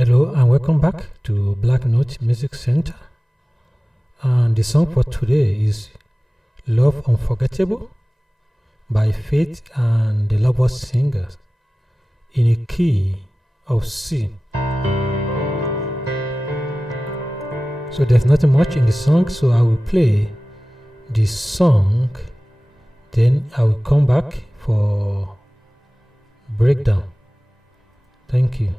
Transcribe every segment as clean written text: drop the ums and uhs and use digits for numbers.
Hello and welcome back to Black Note Music Center. And the song for today is Love Unforgettable by Faith and the LoveworldSingers in a key of C. So there's nothing much in the song, so I will play the song, then I will come back for breakdown. Thank you.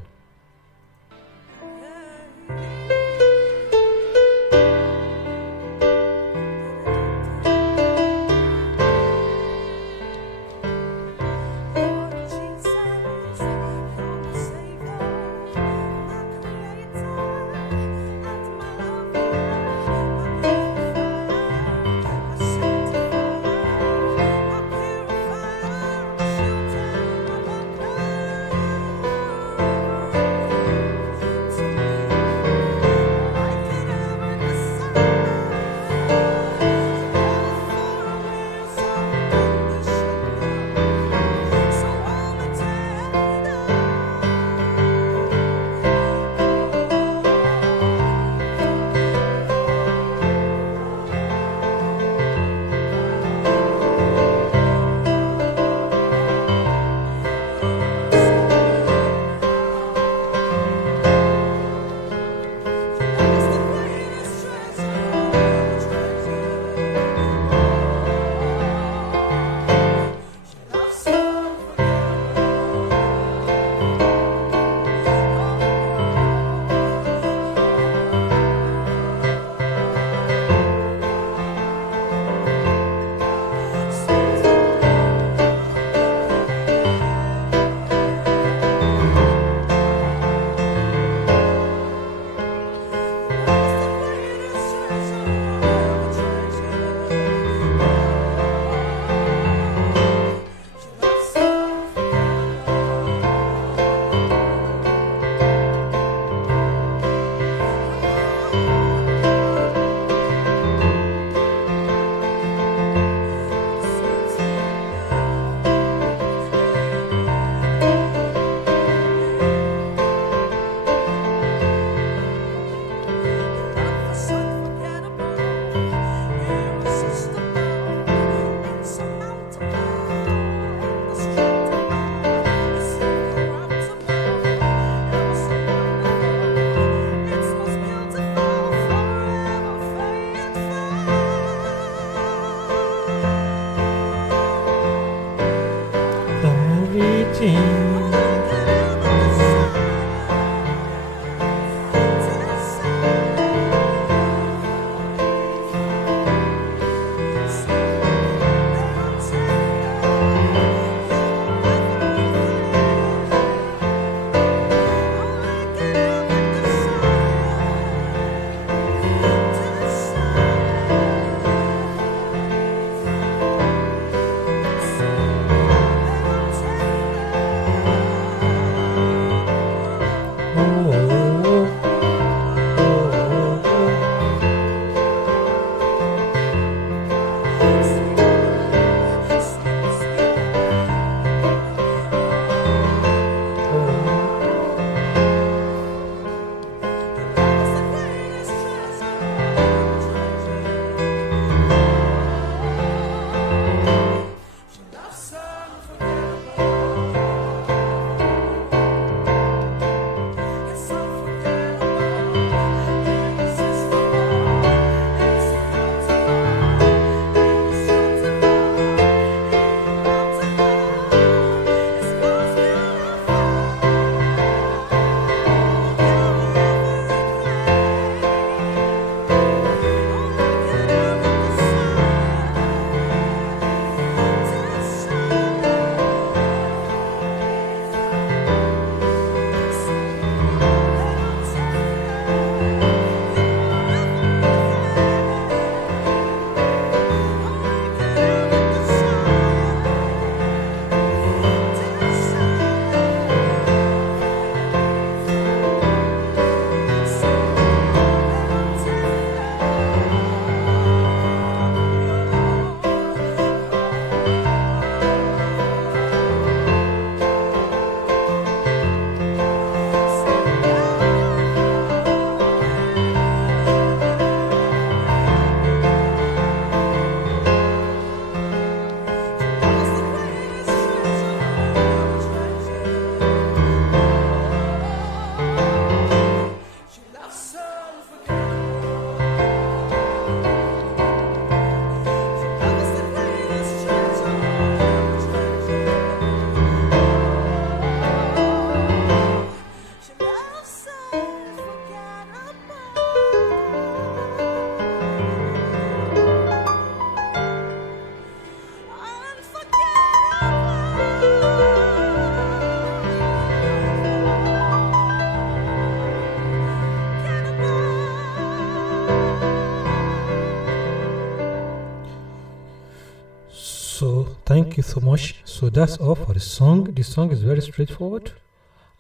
thank you so much. So that's all for the song. The song is very straightforward,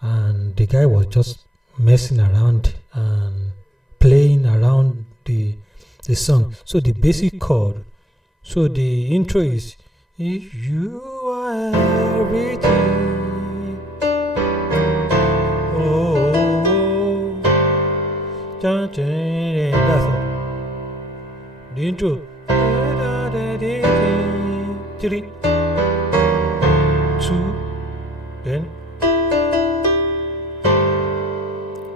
and the guy was just messing around and playing around the song. So the basic chord, so the intro is, if you are everything, oh, that's all. The intro, 3, 2, then.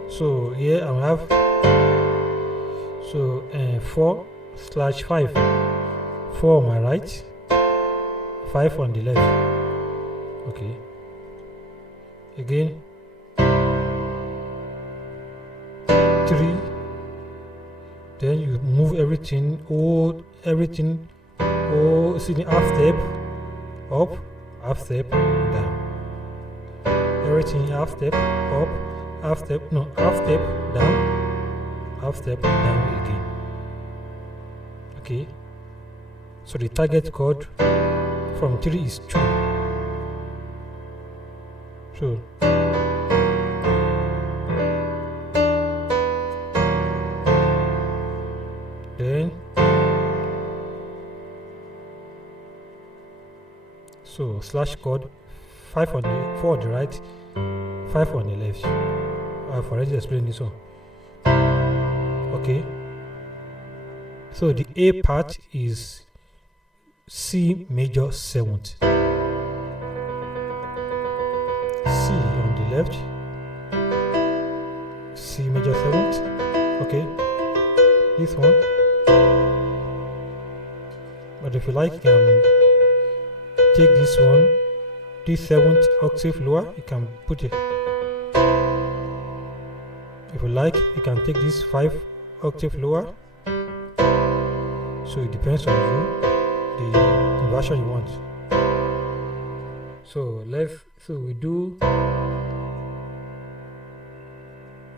So here I have 4/5, 4 on my right, 5 on the left. Okay. Again, 3. Then you move everything, see the half step up, half step down. Everything half step up, half step down, half step down again. Okay. So the target chord from 3 is 2. So then slash chord, 4 on the right, 5 on the left. I've already explained this one. Okay. So the A part is C major 7th. C on the left, C major 7th. Okay. This one. But if you like, you can take this one, this 7th octave lower, you can put it. If you like, you can take this 5 octave lower. So it depends on you, the version you want. So we do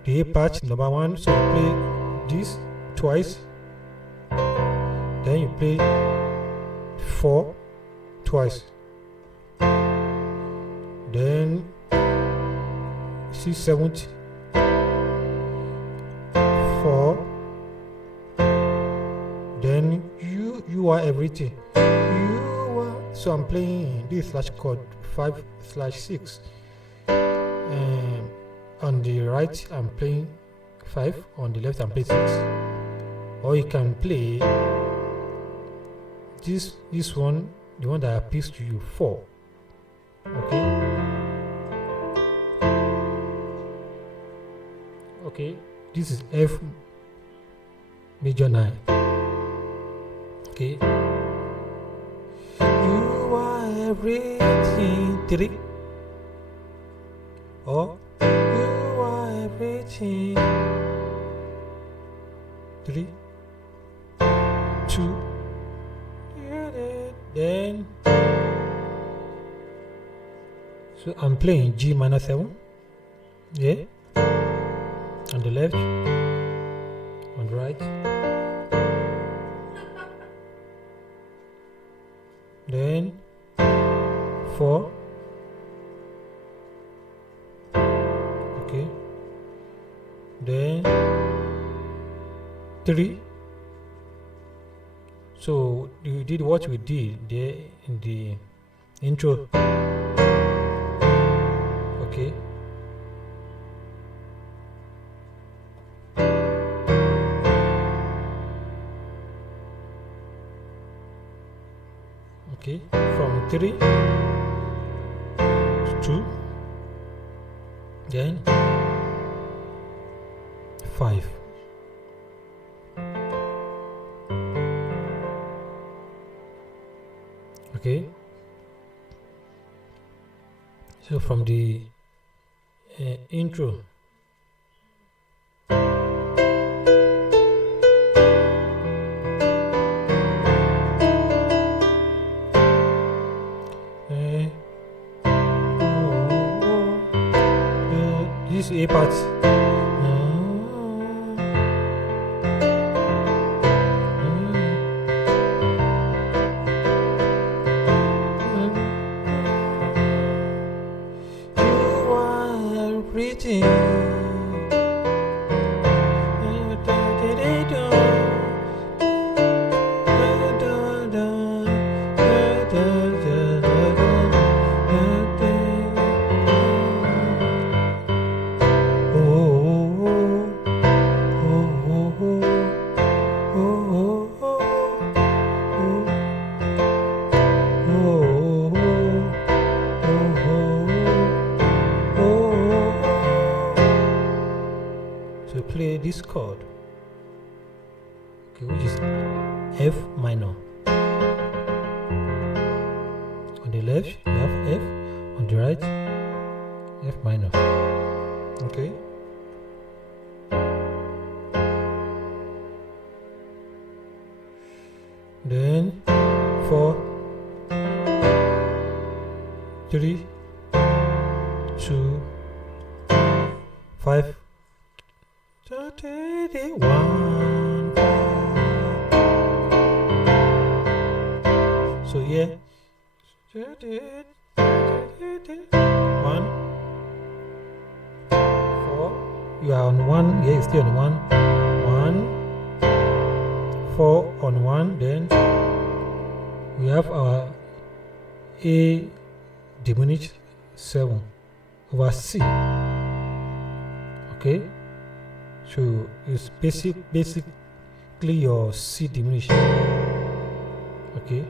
the A part number 1. So you play this twice, then you play 4 twice, then C7th, 4, then you are everything. You are. So I'm playing this slash chord 5/6. On the right I'm playing 5, on the left I'm playing 6. Or you can play this one, the one that appeals to you, 4. Okay, this is F major 9. Okay, you are everything, 3. Or you are everything, 3, 2. Then so I'm playing G minor 7, yeah, on the left, on the right, then 4, okay, then 3. So you did what we did there in the intro. Okay. Okay, from 3 to 2, then 5. Okay, so from the intro, this A part, to play this chord, okay, which is F minor. On the left you have F, on the right F minor. Okay. Then 4, 3, 2, 5, 1. So yeah, 1, 4. You are on 1. Yeah, you stay on 1. 1, 4 on 1. Then we have our A diminished 7 over C. Okay, so it's basically your C diminished. Okay.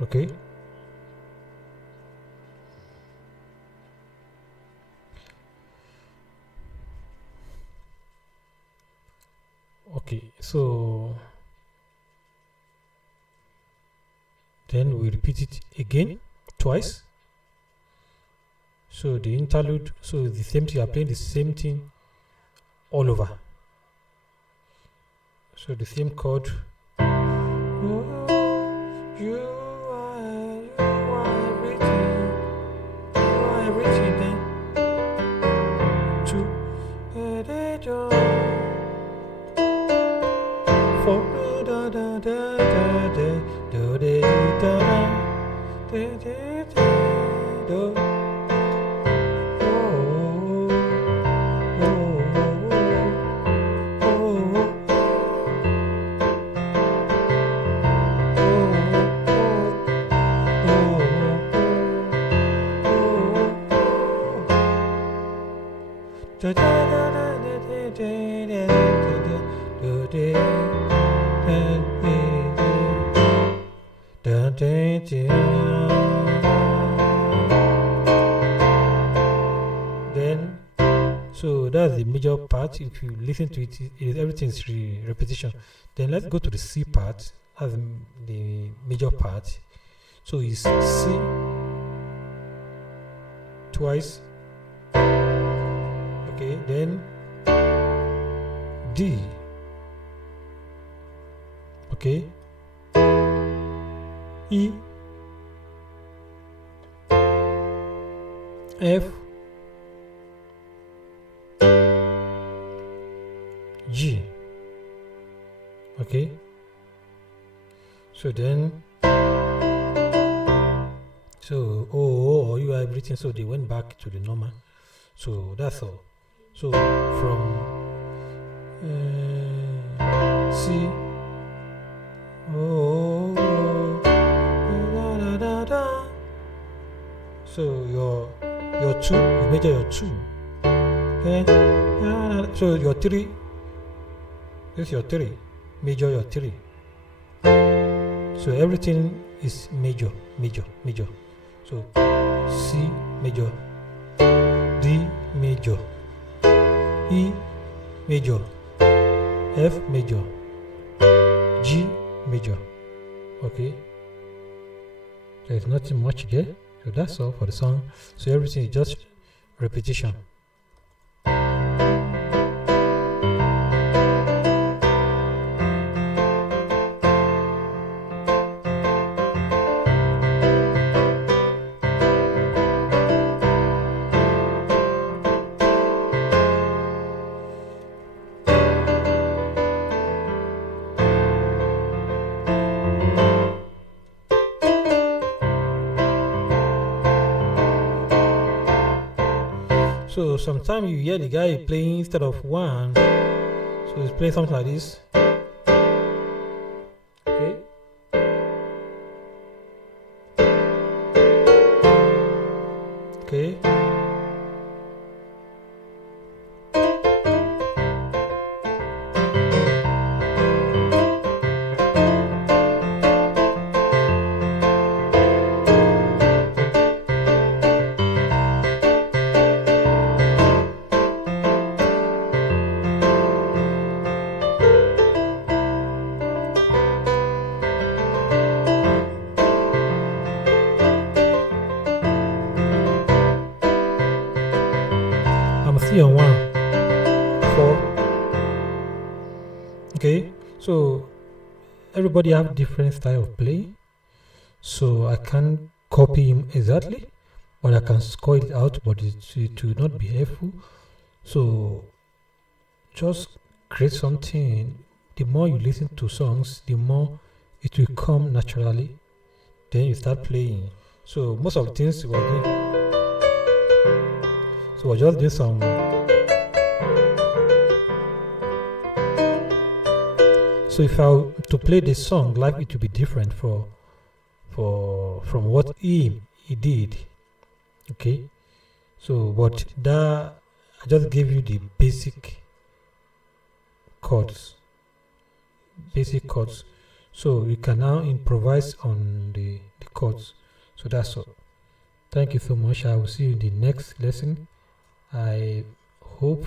Okay. Okay, so then we repeat it again twice. So the interlude, so the same thing, you are playing the same thing all over. So the same chord. You are everything then. 2, 4, then, so that's the major part. If you listen to it, everything is repetition. Then let's go to the C part as the major part. So it's C twice. Okay, then D. Okay, E, F, G. Okay, so then, so O, you are everything, so they went back to the normal. So that's all. So from C, O, da, da, da. So your 2, you measure your 2. Okay, so your 3. This is your 3. Major your 3. So everything is major. So C major, D major, E major, F major, G major. Okay, there's nothing much there. So that's all for the song. So everything is just repetition. So sometimes you hear the guy playing instead of 1, so he's playing something like this. Okay. Okay. C on 1, 4. Okay, so everybody have different style of playing, so I can't copy him exactly, but I can score it out, but it will not be helpful. So just create something. The more you listen to songs, the more it will come naturally. Then you start playing. So most of the things we're doing, so we're just doing some. So if I were to play the song live, it will be different from what he did. Okay. So but that I just gave you the basic chords. So you can now improvise on the chords. So that's all. Thank you so much. I will see you in the next lesson. I hope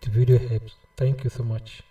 the video helps. Thank you so much.